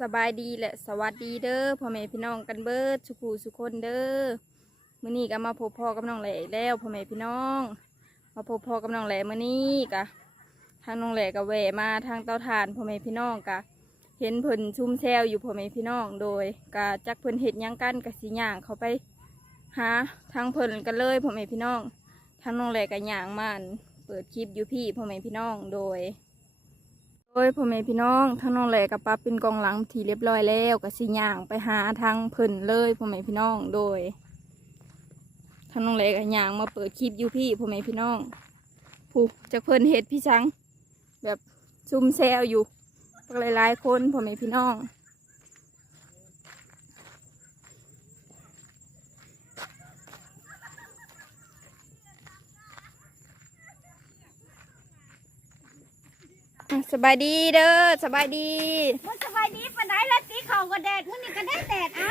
สบายดีและสวัสดีเด้อพ่อแม่พี่น้องกันเบิดสุขูสุคนเด้อมื้อนี้ก็มาพบพ่อกับน้องแหล่อีกแล้วพ่อแม่พี่น้อง มาพบพ่อกับน้องแหล่มื้อนี้กะทางน้องแหล่ก็แหวะมาทางเตาถ่านพ่อแม่พี่น้องกะ เห็นเพิ่นซุ่มแซวอยู่พ่อแม่พี่น้องโดยกะจักเพิ่นเฮ็ดหยังกันกะสิย่างเขาไปหาทางเพิ่นกันเลยพ่อแม่พี่น้อง ทางน้องแหล่ก็ย่างมันเปิดคลิปอยู่พี่พ่อแม่พี่น้องโดย โดยพ่อแม่พี่น้องทั้งน้องแหลกับป้าเป็นกองหลังที่เรียบร้อยแล้วกับสิย่างไปหาทางเพิ่นเลยพ่อแม่พี่น้องโดยทั้งน้องแหลกับย่างมาเปิดคลิปอยู่พี่พ่อแม่พี่น้องผู้จากเพิ่นเฮ็ดพี่ช้างแบบซุ่มแซวอยู่หลายๆคนพ่อแม่พี่น้อง สบายดีเด้อสบายดีมันสบายดีปานใดละตีเขาก็แดดมื้อนี้ก็ได้แดดอะ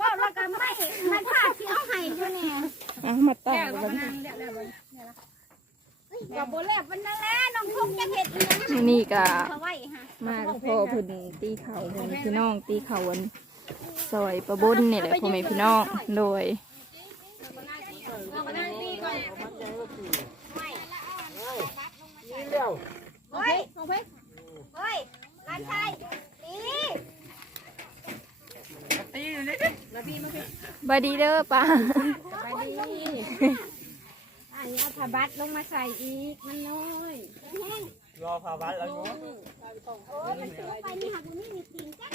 ว่าแล้วก็ไม่มันผ้าที่เอาให้อยู่เนี่ยอะมาต่อแล้วกัก็นนั่งแล้วแล้วก็บ่แล้วมันนั่นแหละน้องคงจะเฮ็ดอีหยังมื้อนี่ก็เขาไว้ฮะมากับพ่อเพิ่นตีเข่าพ่อแม่พี่น้องตีเข่าวันซอยประบนนี่แหละพ่อแม่พี่น้องโดยเราก็ นั่งตีก่อนเร็วเฮ้ยเฮ้ยเฮ้ยร้านชายตีบายดีเด้อป้าสบายดีอันนี้เอาผ้าบัตรลงมาใส่อีกมันน้อยแห้งรอพาวัดแล้วเนาะโอ้ยมันซื้อไปนี่หักมันนี่มีตีนแจ๊ก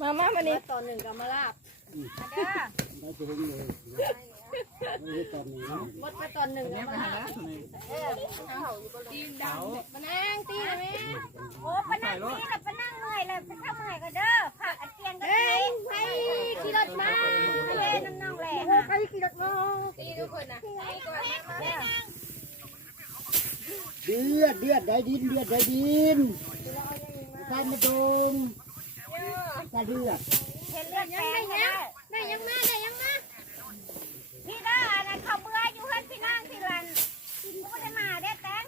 มามามานี่ต่อหนึ่งกับมาลาบได้จะเห็นเลยไม่ได้ตอนนี้มดไปตอนหนึ่งกับมาลาบตีนดำมานั่งตีเลยแม่โอ้ปนั่งตีแล้วปนั่งเมื่อยเลยไปเข้าเมื่อยก็เด้อผักอัดเตียงก็ได้ไปขี่รถมาเล่นน้องๆแหละไปขี่รถมาตีทุกคนนะไปก่อนแม่นั่งเดือดเดือดได้ดินเดือดได้ดินใส่มาดง ใส่เดือดเห็นเลือดแดงได้ได้ยังมาได้ยังมาพี่ด้าอันนั้นเขาเบื่ออยู่เพื่อนพี่นั่งพี่รันกินก็ไม่ได้มาได้แตง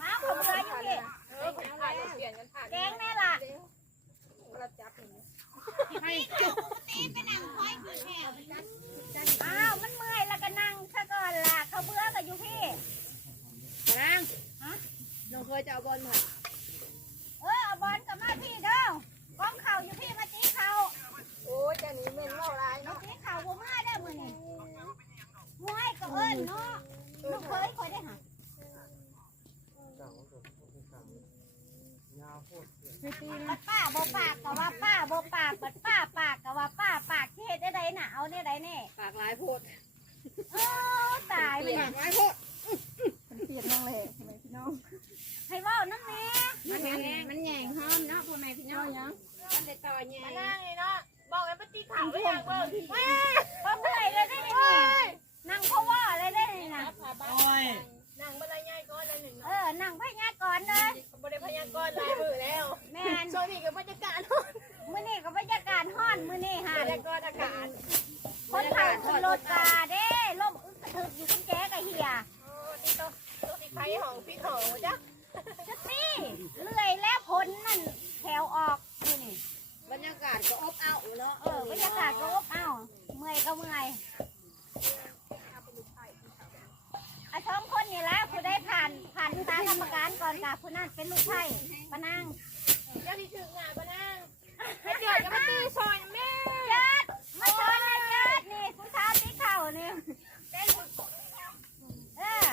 มาเขาเบื่ออยู่พี่แกงแม่ล่ะอ้าวมันเมื่อยแล้วก็นั่งซะก่อนล่ะเขาเบื่อก็อยู่พี่นั่งฮะน้องเคยจะเอาบอลมาเออเอาบอลกับมาพี่เด้อกองเข่าอยู่พี่มาตีเข่า โอ้ยเจะนี้เม่นเล่าร้าย มา เนาะ ตีเข่าบ่มาได้อมื้อนี้มวยก็เอิ้นเนาะน้องเคยคอยได้หาบัดป้าบ่ปากก็ว่าป้าบ่ปากบัดป้าปากก็ว่าป้าปากที่เฮ็ดได้ไดน่ะ เอาได้ไดแน่ปากหลายโพดโอ้ตายไปปากหลายโพดมันเปลี่ยนน้องแหล่พ่อแม่พี่น้องให้เว้านั่นแหละมันแยงมันแยงห้อมเนาะพ่อแม่พี่น้องยังมันได้ต่อแยงมานั่งเลยเนาะบอกให้มันตีเข่าไปอย่างเบิ่งว้าบ่เมื่อยเลยได้นี่นั่งเพราะว่าอะไรได้นี่น่ะโอ้ยนั่งบรรยายก่อนแล้วหนึ่งเออนั่งพญากรเลยบริพยากรหลายมือแล้ว แม่นโซนี่กับบรรยากาศมื้อนี้ก็บรรยากาศฮ้อนมื้อนี้หาบรรยากาศอากาศ คนเผาขึ้นรถกาเด้ล่มอึกกระทึกอยู่คุณแจกับเฮียโอ้นี่ตัวตัวที่ใครของพี่ของจ้ะจักนี่เลื่อยแล้วพ้นนั่นแถวออกนี่นี่บรรยากาศก็อบอ้าวเนาะเออบรรยากาศก็อบอ้าวเมื่อยก็เมื่อยไอ้สองคนนี่แหละผู้ได้ผ่านผ่านตากรรมการก่อนกับผู้นั้นเป็นลูกไผ่ปะนางเจ้าที่ถึงงานมานั่งให้เดือดกับมาตีซอยแม่เจิดมาชนเลยเจิดนี่ผู้สาวที่ เข่านี่เออ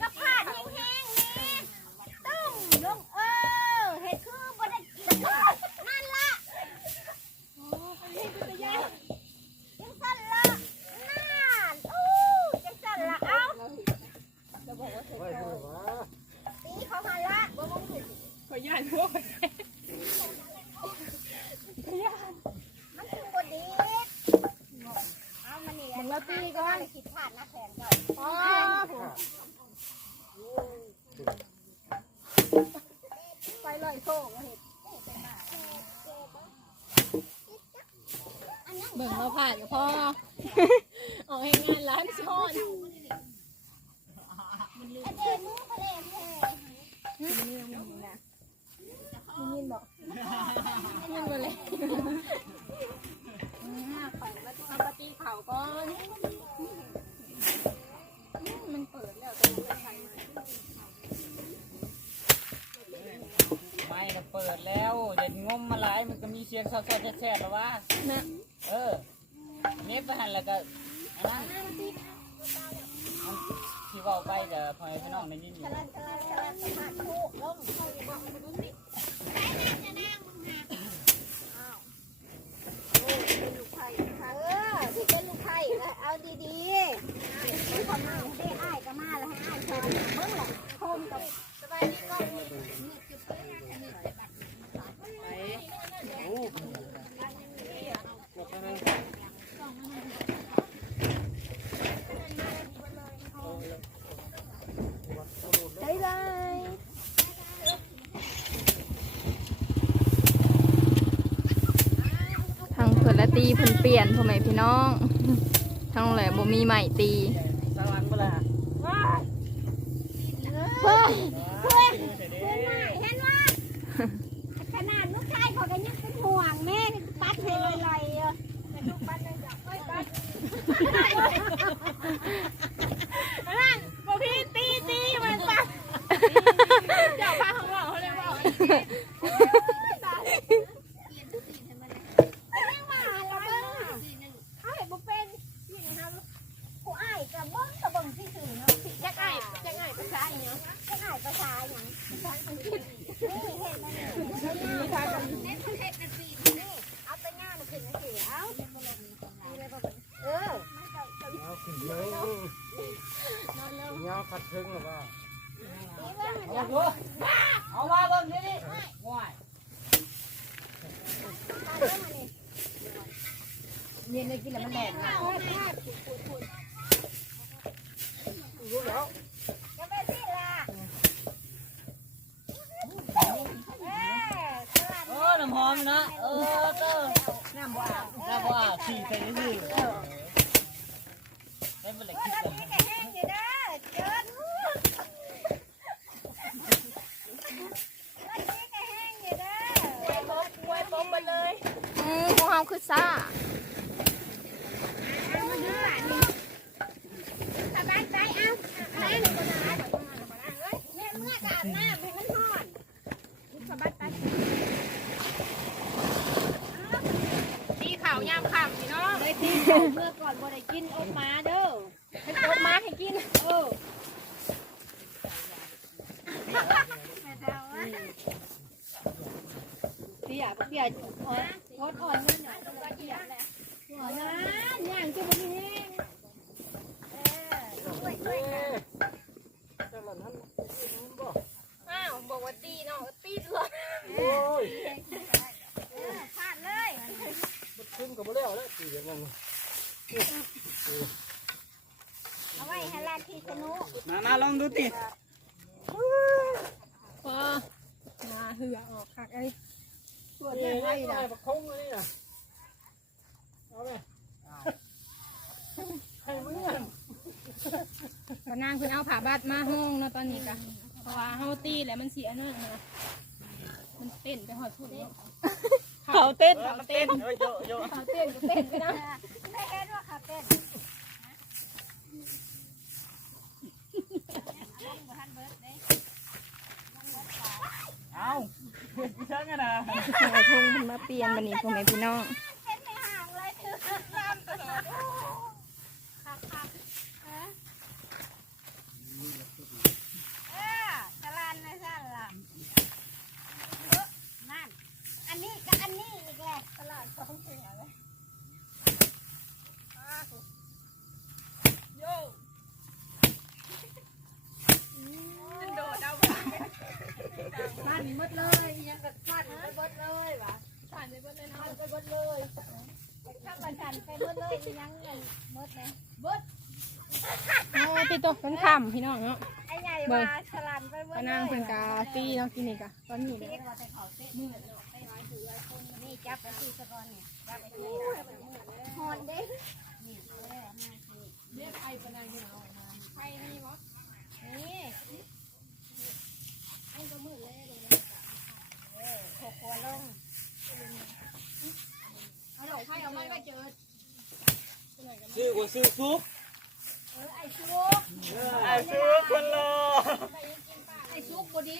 ก็ผ่านแห้งๆนี่ตุ้มลงเออเห็ดคือบ่ได้กินนั่นละจังสั่นละนั่นอู้จังสั่นละเอ้า ไว้ดูว่า ตีเขามาละ ขอญาตพวก มันคือบดีเอามานี่มันละตีก่อนคิดผ่านนะแขนก่อนอ๋อ ไป เบิ่งเรา ผ่านกับพ่อออกให้งานร้านช้อนเด็กมือเขาเล่นแท้ยินบอกยินไปเลยเอาปฏิเขาก่อนมันเปิดแล้วแต่ไม่ใครไม่นะเปิดแล้วเด็ดงมมาหลายมันก็มีเสียงซอดๆแช่ๆแล้ววะนะเออ เน็บไปหันแล้วก็อันนั้นมันที่เว่าไปกับพ่อแม่พี่น้องได้ยินอยู่ฉลาดฉลาดฉลาดสมาธิลงเขาอยู่บอกมันดูสิจะนั่งมึงหักอ้าวโอ้เป็นลูกไผ่เออที่เป็นลูกไผ่แล้วเอาดีๆคนมาได้อ้ายก็มาแล้วให้อ้ายชมเบิ่งหละชมกับสบายดีก็มีนี่คือเพื่อนอันนี้แต่บัด ได้เลย ทางเพิ่นละตี เพิ่นพ่อแม่พี่น้องทั้งแหละบ่มีใหม่ตีสวรรค์เปล่าเพื่อนเฮ้ยเห็นว่าขนาดลูกชายเขาก็ยังเป็นห่วงแม่ปัดให้ลอยๆอะเป็นลูกปัดเลยจ้ะปัด นั่นบอกพี่ตีตีมันปะเดี๋ยวพาของเราเขาเลยบอก ยังมาละเบิ้งเขาเห็นบ่เป็นนี่นะครับผู้อ้ายกับเบิ้งกับเบิ้งที่สื่อเนาะ จะไงจะไงภาษาอย่างเงี้ย จะอ้ายภาษาอย่างภาษาอังกฤษนี่เห็นไหมนี่ภาษาอังกฤษนี่เอาไปงานขึ้นนะสิ เออเอาขึ้นเลยเงาขัดทึงหรือเปล่าเอาดูเอามาเบิ่งนี่ดิว้ายเย็นได้กินแล้วมันแดดนะจะไปสิล่ะเออสลัดเออน้ำหอมนะเออเตอ น้ำบ่อาบแล้วว่าขี่ใส่นี่สิเป็นเป็นเหล็กคิด ตอน กัน นี้ก็แห้งอยู่เด้อเจินตอนนี้ก็แห้งอยู่เด้อ ป๊บไว้ป๊บไปเลย อืมพวกเฮาคือซ่า เอามาดูหลานนี่สบายใจเอาเอาหนูก็ได้เนี่ยเมื่อกอาบน้ำให้มันห่อนสบายใจ ตีข่าวยามขำพี่น้อง เลยที่เมื่อก่อนบ่ได้กินอบมาเด้อ ให้โต๊ะมาให้ กินเออแม่เฒ่าอะเปียเปียอ่อนอ่อนอ่อนนิดหน่อย หัวนะย่างจะบ่มีแห้งเออช่วยช่วยกัน อ้าวบอกว่าตีเนาะตีเลย โอ้ย เออพลาดเลย มันทึงกับมาแล้วแล้วตีอย่างนั้น เอาไว้ให้ลาดที่ส นุกมามาลองดูติพอมาเหือออกคักไอ้ตัวนี้ไล่ได้ประคงเลยนี่นะเอาไหมให้มึงอะก็นางเพิ่นเอาผ้าบาดมาห้องเนาะตอนนี้กะเพราะว่าเฮาตีแล้วมันเสียเนาะนะมันเต้นไปหอดพุ่นเนาะเขาเต้นมาเต้นโยโยเขาเต้นก็เต้นไปนะไม่เห็นว่าเขาเป็น เอา เอาทุ่งมาเปลี่ยนบันนี้พ่อแม่พี่น้อง เช็ดไม่ห่างเลยคือน้ำตลอด ดเลยยังกับฟาดไปเบดเลยว่ะฟานไปบดเลยนะไปเบดเลยข้ามบันทันไปเบดเลยยังเงินบดเลยเบิดตีตัวเป็นคำพี่น้องเนาะไอ้ใหญ่มาฉลันไปเบิดเลยนั่งเป็นกาตีเนาะกินนี่กะตอนนี้เลยนี่จับไปตีสะกอนเนี่ยจับไปตีหอนเด้นี่เลยรียกไอ้ปนังที่เราไอ้นี่มั้งนี่ ชื่อว่าชื่อซุปไอ้ซุกไอ้ซุปคนรอไอ้ซุกบ่ดิ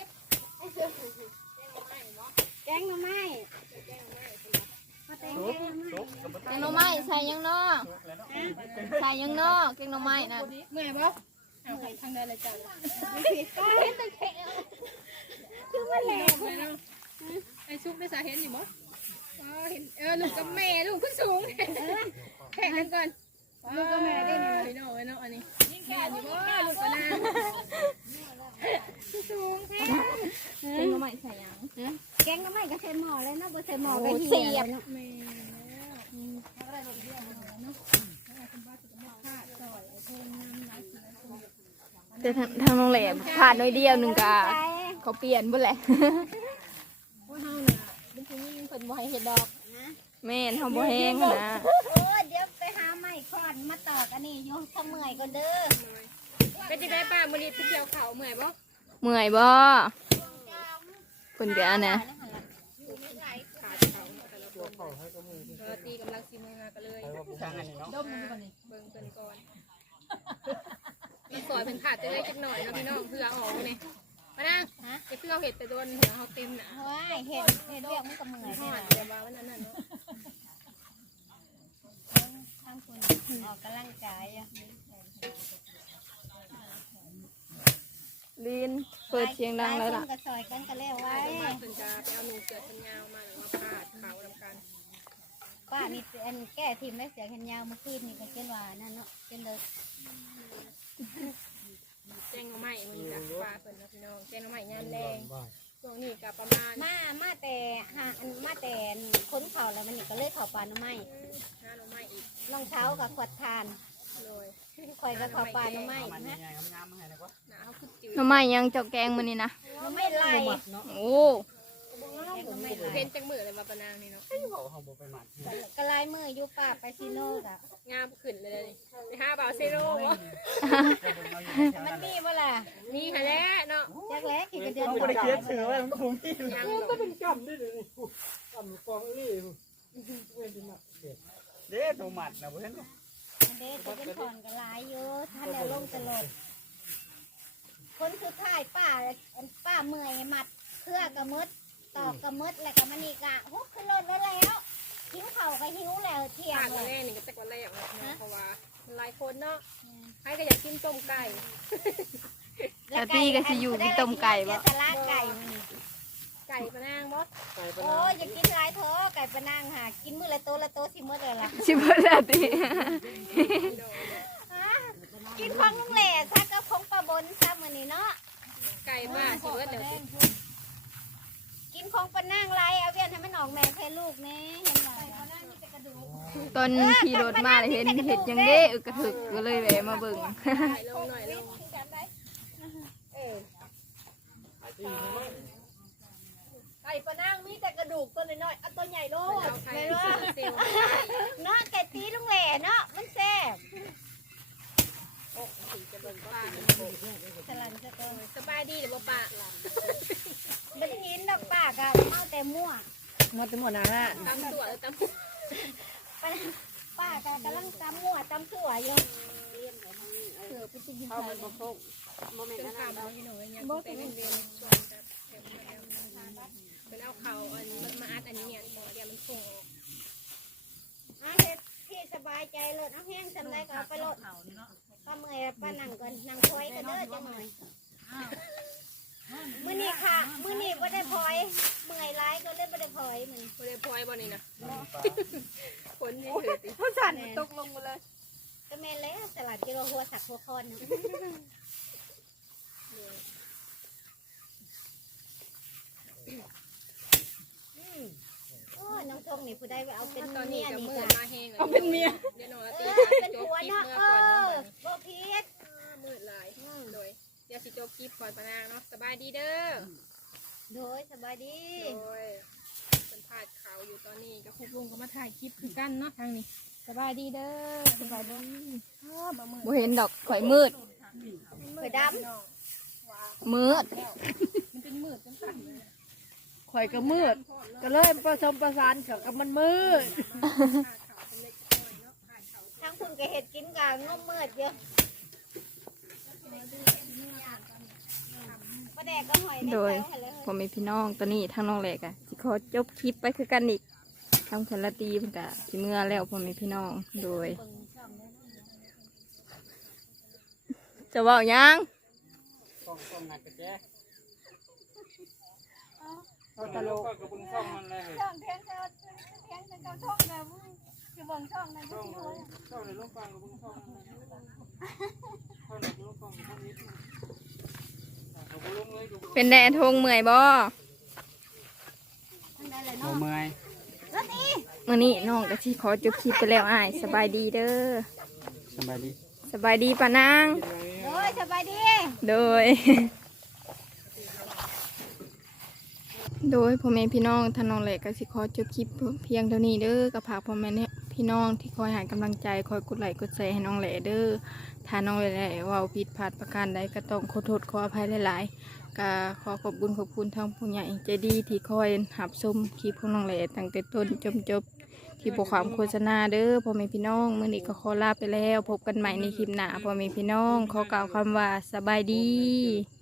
ไอ้ซุกแกงหน่อไม้มาแต่งแกงหน่อไม้แกงหน่อไม้ใส่ยังเนาะใส่ยังเนาะแกงหน่อไม้น่ะเมื่อยบ่เอาไปทางใดเลยจ้ะคือว่าแหลกไปเนาะไอ้ซุปได้สาเห็นอยู่บ่อ๋อเห็นเออลูกกับแม่ลูกขึ้นสูงแข่งกันก่อน ลูกกับแม่ได้นี่พี่น้องไว้เนาะอันนี้แม่อยู่บ่ลูกกับนางขึ้นสูงแท้แกงหน่อไม้ใส่ยังแกงหน่อไม้ก็ใส่หม้อเลยเนาะบ่ใส่หม้อก็เสียบแม่แต่ทางทางโรงแรมผ่านน้อยเดียวหนึงก็เขาเปลี่ยนบ่แหละพวกเฮาน่ะเป็นผู้หญิงเพิ่นบ่ให้เฮ็ดดอกแม่นเฮาบ่แห้งนะ ตอกอันนี้อยู่ทำเมื่อยก่อนเด้อเป็นจังได๋ป้ามื้อนี้ไปเที่ยวเขาเมื่อยบ่เมื่อยบ่เพิ่นก็อันนะเออตีกำลังสิมือมาก็เลยทางอันนี้เนาะดมก่อนนี่เบิ่งเพิ่นก่อนมันสอยเพิ่นขาดจะได้จักหน่อยเนาะพี่น้องเพื่อออกนี่มานั่งจะคือเอเห็ดแต่โดนหัวเฮาเต็มน่ะว้ายเห็ดเห็ดเรียกมันก็เมื่อยหแน่อดเดี๋ยวว่าวันนั้นน่ะเนาะางคุณออกกำลังกายอะลีนเปิดเสียงดังแล้วล่ะหาคนก็ซอยกันก็แล้วไว้เพิ่นจะไปเอาหนูเสือแขนยาวมาแล้วมาพาดเขาทำกันป้านี่อันแก้ทีมได้เสียงแขนยาวเมื่อคืนนี่ก็เช่นว่านั่นเนาะเช่นเลยแจ้งเอาใหม่มื้อนี้ก็ปลาเพิ่นเนาะพี่น้องแจ้งเอาใหม่ยามแรง ช่วงนี้ก็ประมาณมามาแต่หาอันมาแต่ค้นเข่าแล้วมันนี่ก็เลยเข่าปลาหน่อไม้5หน่อไม้อีกรองเท้ากับขวดทานเลยคอยกับเข่าปลาหน่อไม้มันนะใหญ่ๆงามๆมาให้นะก็หนาวคือจืดหน่อไม้ยังเจ้าแกงมื้อนี้นะหน่อไม้ไหลโอ้หน่อ ไม้ไหลเพิ่นจังมื้อเลยว่าปะนางนี่เนาะเขาเขาบ่ไปหมัดกระลายมืออยู่ป่าไปซิโน่กับงามขึ้นเลยเลยไปหาบ่าวเซโร่บ่มันมีบ่ล่ะมีหั่นแหละเนาะจักแล้ขี่กระเดือนเขาบ่ได้เคียดถือไว้มันคงมียังเด้ตัวหมัดนะบ่เห็นบ่มันเด็ดจะเป็นถอนกระลายอยู่ท่านแล้วลงตลอดคนสุดท้ายป้าอันป้าเมื่อยมัดเครือกระมด ตอกกระมดแล้วก็มันนี่กะฮุบขึ้นรถไว้แล้วหิวเข่าก็หิวแล้วเที่ยปางกเลวันยแรกนี่ก็จักวันแรกเนาะเพราะว่าหลายคนเนาะใครก็อยากกินต้มไก่แต่พี่ก็สิอยู่กินต้มไก่บ่ตะลาไก่มันไก่ปะนางบ่โอ้ยอย่ากินหลายเถอะไก่ปะนางค่ะ กินมื้อละโตละโตสิมื้อละล่ะสิบ่ได้ติฮะกินของลุงแหล่ซักกับของปลาบนซัมื้อนี้เนาะไก่บ้าสิเบิดเดี๋ยวสิกิน ของปะนางลายเอาเวียนให้มันออกแม่ให้ลูกแน่เห็นบ่ตอนขี่รถมาเลยเห็นเห็ดหยังเด้อึกกระถึกก็เลยแวะมาเบิ่งไก่ลงหน่อยลงเออไก่ปะนางมีแต่กระดูกตัวน้อยๆเอาตัวใหญ่โลดเอาไข่เซลล์เนาะไก่ตีลุงแหล่เนาะมันแซ่บจะเบิ่งป้า สลันสะเตสบายดีหรือบ่ป้าบ่ได้ยินดอกปากอะเมาแต่มั่วตำตัวหรือตำป้าป้าก็กำลังตำมั่วตำถั่วอยู่เสือไปสิกินไข่เป็นข้าวพี่หนูเนี่เป็นเวียนชวนจะเป็นเอาเขาอันมันมาอัดอันนี้เนี่ยเดี๋ยวมันส่งออกอาเฮ็ดที่สบายใจโลดเอาแห้งสำไรก็เอาไปโลด ป้าเมื่อยป้านั่งก่อนนั่งคอยก็เด้อจังหน่อยมื้อนี้ค่ะ มื้อนี้บ่ได้พลอยเมื่อยหลายก็เลยบ่ได้พลอยมื้อนี้บ่ได้พลอยบ่นี่นะคนที่ถือติผู้สั่นตกลงมาเลย ก็แม่นแล้วสลัดกิโลหัวสักหัวคอนนะอืมโอ้ย น้องทงนี่ผู้ใดไปเอาเป็นตอนเมีนี้ยกับนี่มือจ้ะมาแห้งเอาเป็นเมียเดี๋ยวหนูเอตีอจเป็นบผัวคลิปเนาะเมื่อเอก่อนอเนาะบ่ผิดมืดหลายโดยเดี๋ยวสิจบคลิปก่อนปะนางเนาะสบายดีเด้อโดยสบายดีโดยเป็นพาดข่าวอยู่ตอนนี้ก็คุกลุงก็มาถ่ายคลิปคือกันเนาะทางนี้สบายดีเด้อสบายดีอ้อบ่มืดบ่เห็นดอกข่อยมืดข่อยดน้องมืด มันเป็นมืดจังสั่นเลย ข่อยก็มืด ก็เลยผสมประสานเขากับมันมืดำทางคุณก็เห็ดกินกางงมมืดเยอะปลาแดกก็หอยโดยพ่อแม่พี่น้องตอนนี้ทางน้องแหลกอะสิขอจบคลิปไปคือกันอีกทางชนละตีเพิ่นกะสิเมื่อแล้วพ่อแม่พี่น้องโดย จะเว่าหยัง กล้องกล้องงัดกระแจ ตลกก็กระบุงช่องมันเลยช่องเทียงเจ้าเทียงเจ้าช่องนะมึงจะเบิ่งช่องนั้นก็สิรู้ช่องในลูกฟังกระบุงช่องช่องในลูกฟังช่องนี้กระบุงลงเลยกระบุงเป็นแดนทงเมื่อยบ่มันได้เลยโอ้เนาะเมื่อยแล้วนี่มื่อนี้น้องก็สิขอจบคลิปไปแล้วอ้ายสบายดีเด้อสบายดีสบายดีปะนางโอ้ยสบายดีโดย โดยพ่อแม่พี่น้องท่านน้องแหลกก็สิขอจบคลิปเพียงเท่านี้เด้อกับผากพ่อแม่เนี่ยพี่น้องที่คอยให้กำลังใจคอยกดไลค์กดแชร์ให้น้องแหลเด้อถ้าน้องแหลเว่าผิดพลาดประการใดก็ต้องขอโทษขออภัยหลายๆก็ขอขอบคุญขอบคุณทางผู้ใหญ่ใจดีที่คอยหับชมคลิปของน้องแหลตั้งแต่ต้นจนจบที่บอความโฆษณาเด้อพ่อแม่พี่น้องมื้อนี้ก็ขอลาไปแล้ว พบกันใหม่ในคลิปหน้าพ่อแม่พี่น้องขอกล่าวคำว่าสบายดี